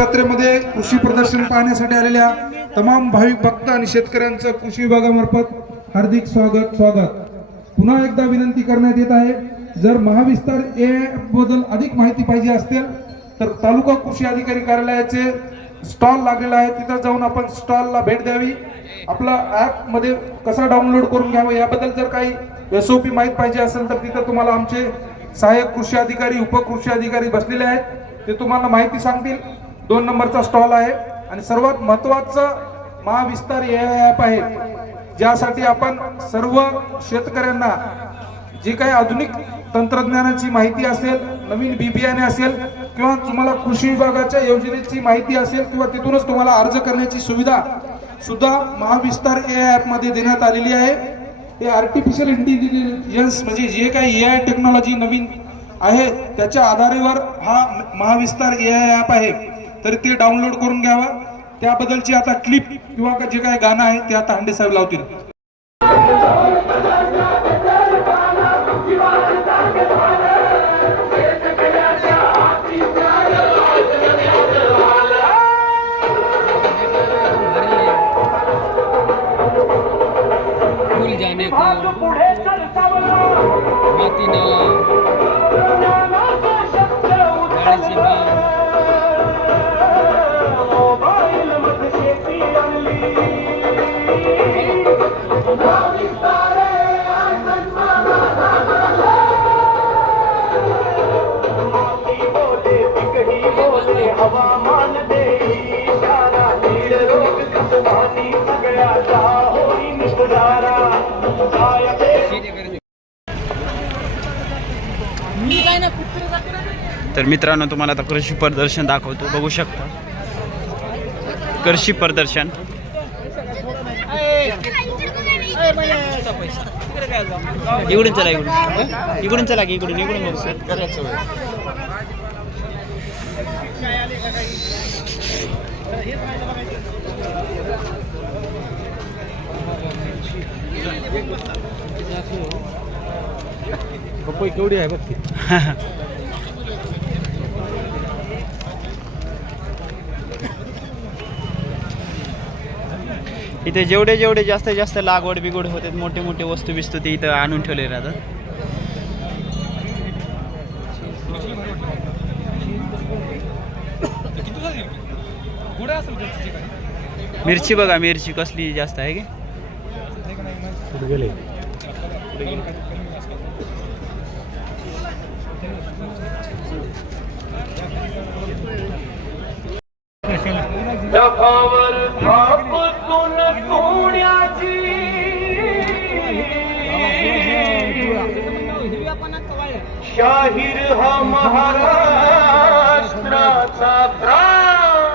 यात्रेमध्ये कृषी प्रदर्शन पाहण्यासाठी आलेल्या तमाम भाविक भक्त आणि शेतकऱ्यांचं कृषी विभागामार्फत हार्दिक स्वागत। पुन्हा एकदा विनंती करण्यात येत आहे, जर महाविस्तार बद्दल अधिक माहिती पाहिजे असेल तर तालुका कृषी अधिकारी कार्यालयाचे स्टॉल लागलेला आहे, तिथे जाऊन आपण स्टॉलला भेट द्यावी। आपला ऍप मध्ये कसा डाउनलोड करून घ्यावा याबद्दल जर काही एसओपी माहिती पाहिजे असेल तर तिथे तुम्हाला आमचे सहाय्यक कृषी अधिकारी उपकृषी अधिकारी बसलेले आहेत, ते तुम्हाला माहिती सांगतील। 2 नंबरचा स्टॉल आहे आणि सर्वात महत्त्वाचं महाविस्तार ॲप आहे, ज्यासाठी आपण सर्व शेतकऱ्यांना जी काही आधुनिक तंत्रज्ञानाची माहिती असेल, नवीन बियाणे असेल किंवा तुम्हाला कृषी विभागाच्या योजनेची माहिती असेल किंवा तिथूनच तुम्हाला अर्ज करण्याची सुविधा सुद्धा महाविस्तार ॲप मध्ये देण्यात आलेली आहे। हे आर्टिफिशियल इंटेलिजन्स म्हणजे जे काही AI टेक्नॉलॉजी नवीन आहे त्याच्या आधारावर हा महाविस्तार ॲप आहे, तर ते डाउनलोड करून घ्यावा। त्याबद्दलची आता क्लिप किंवा जे काही गाणं आहे ते आता हांडे साहेब लावतील। भूल जाने को माती नाला गाड़ी हवामान दे इशारा नील रोग कसबानी सगळ्याचा होई निष्ठारा तर मित्रांनो, तुम्हाला आता कृषी प्रदर्शन दाखवतो, बघू शकता कृषी प्रदर्शन। इकडून चला, इकडून चला की इकडून बघू। पपई केवढी आहे बघ ती। इथे जेवढे जास्तीत जास्त लागवड बिगवड होते, मोठे मोठे वस्तू बिस्तू ते इथं आणून ठेवले राहतात। मिरची बघा, मिरची कसली जास्त आहे की डफावर थापतून पुण्याची शाहीर हा महाराष्ट्राचा प्राण।